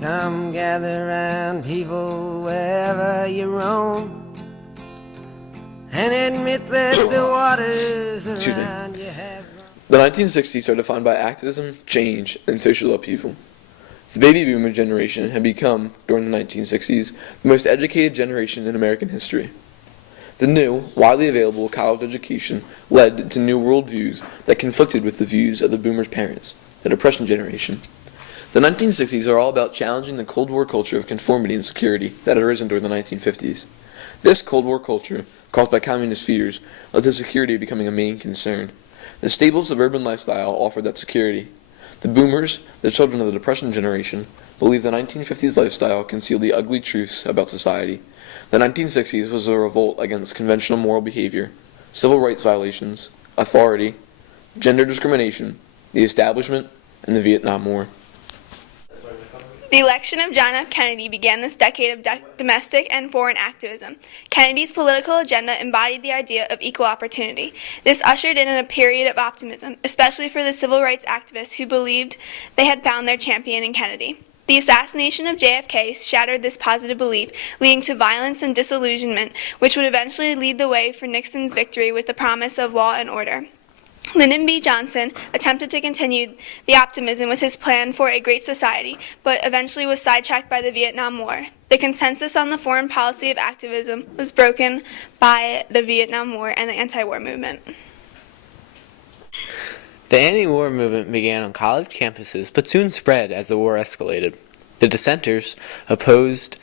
Come gather round, people, wherever you roam, and admit that the waters around you have grown. The 1960s are defined by activism, change, and social upheaval. The baby boomer generation had become, during the 1960s, the most educated generation in American history. The new, widely available college education led to new worldviews that conflicted with the views of the boomers' parents, the Depression generation. The 1960s are all about challenging the Cold War culture of conformity and security that had arisen during the 1950s. This Cold War culture, caused by communist fears, led to security becoming a main concern. The stable suburban lifestyle offered that security. The boomers, the children of the Depression generation, believed the 1950s lifestyle concealed the ugly truths about society. The 1960s was a revolt against conventional moral behavior, civil rights violations, authority, gender discrimination, the establishment, and the Vietnam War. The election of John F. Kennedy began this decade of domestic and foreign activism. Kennedy's political agenda embodied the idea of equal opportunity. This ushered in a period of optimism, especially for the civil rights activists who believed they had found their champion in Kennedy. The assassination of JFK shattered this positive belief, leading to violence and disillusionment, which would eventually lead the way for Nixon's victory with the promise of law and order. Lyndon B. Johnson attempted to continue the optimism with his plan for a great society, but eventually was sidetracked by the Vietnam War. The consensus on the foreign policy of activism was broken by the Vietnam War and the anti-war movement. The anti-war movement began on college campuses, but soon spread as the war escalated. The dissenters opposed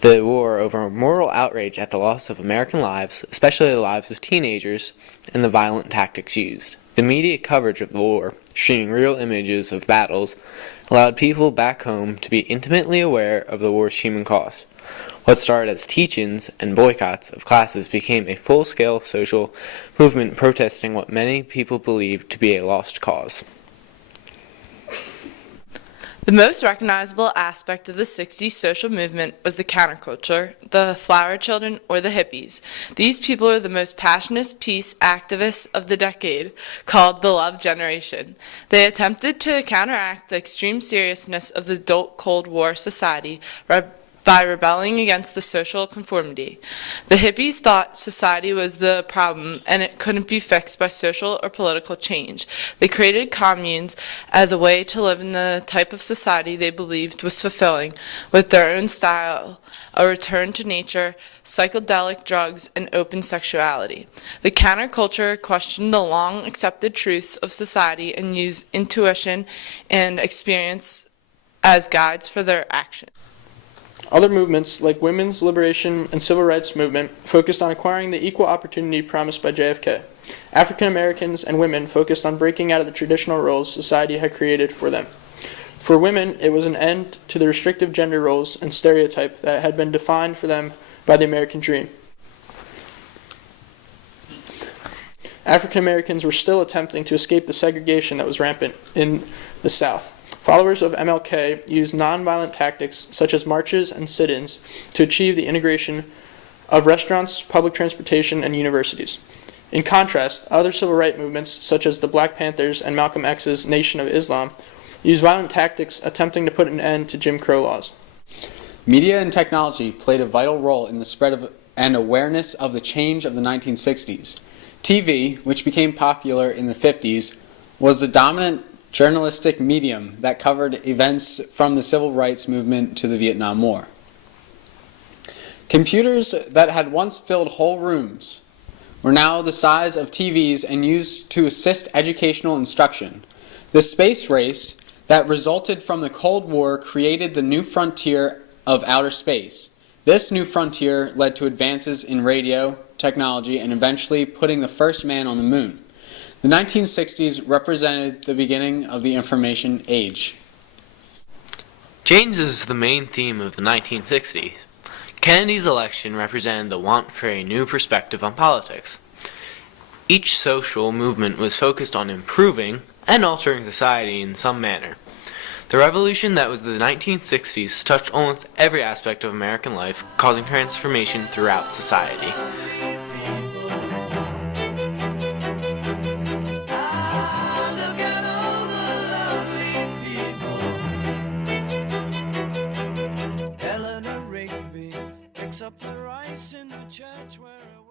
the war over moral outrage at the loss of American lives, especially the lives of teenagers, and the violent tactics used. The media coverage of the war, streaming real images of battles, allowed people back home to be intimately aware of the war's human cost. What started as teach-ins and boycotts of classes became a full-scale social movement protesting what many people believed to be a lost cause. The most recognizable aspect of the 60s social movement was the counterculture, the flower children, or the hippies. These people are the most passionate peace activists of the decade, called the Love Generation. They attempted to counteract the extreme seriousness of the adult Cold War society by rebelling against the social conformity. The hippies thought society was the problem and it couldn't be fixed by social or political change. They created communes as a way to live in the type of society they believed was fulfilling, with their own style, a return to nature, psychedelic drugs, and open sexuality. The counterculture questioned the long-accepted truths of society and used intuition and experience as guides for their action. Other movements, like women's liberation and civil rights movement, focused on acquiring the equal opportunity promised by JFK. African Americans and women focused on breaking out of the traditional roles society had created for them. For women, it was an end to the restrictive gender roles and stereotype that had been defined for them by the American dream. African Americans were still attempting to escape the segregation that was rampant in the South. Followers of MLK used nonviolent tactics such as marches and sit-ins to achieve the integration of restaurants, public transportation, and universities. In contrast, other civil rights movements such as the Black Panthers and Malcolm X's Nation of Islam used violent tactics attempting to put an end to Jim Crow laws. Media and technology played a vital role in the spread of and awareness of the change of the 1960s. TV, which became popular in the 50s, was the dominant journalistic medium that covered events from the civil rights movement to the Vietnam War. Computers that had once filled whole rooms were now the size of TVs and used to assist educational instruction. The space race that resulted from the Cold War created the new frontier of outer space. This new frontier led to advances in radio, technology, and eventually putting the first man on the moon. The 1960s represented the beginning of the information age. Change is the main theme of the 1960s. Kennedy's election represented the want for a new perspective on politics. Each social movement was focused on improving and altering society in some manner. The revolution that was the 1960s touched almost every aspect of American life, causing transformation throughout society. supper rice in the church where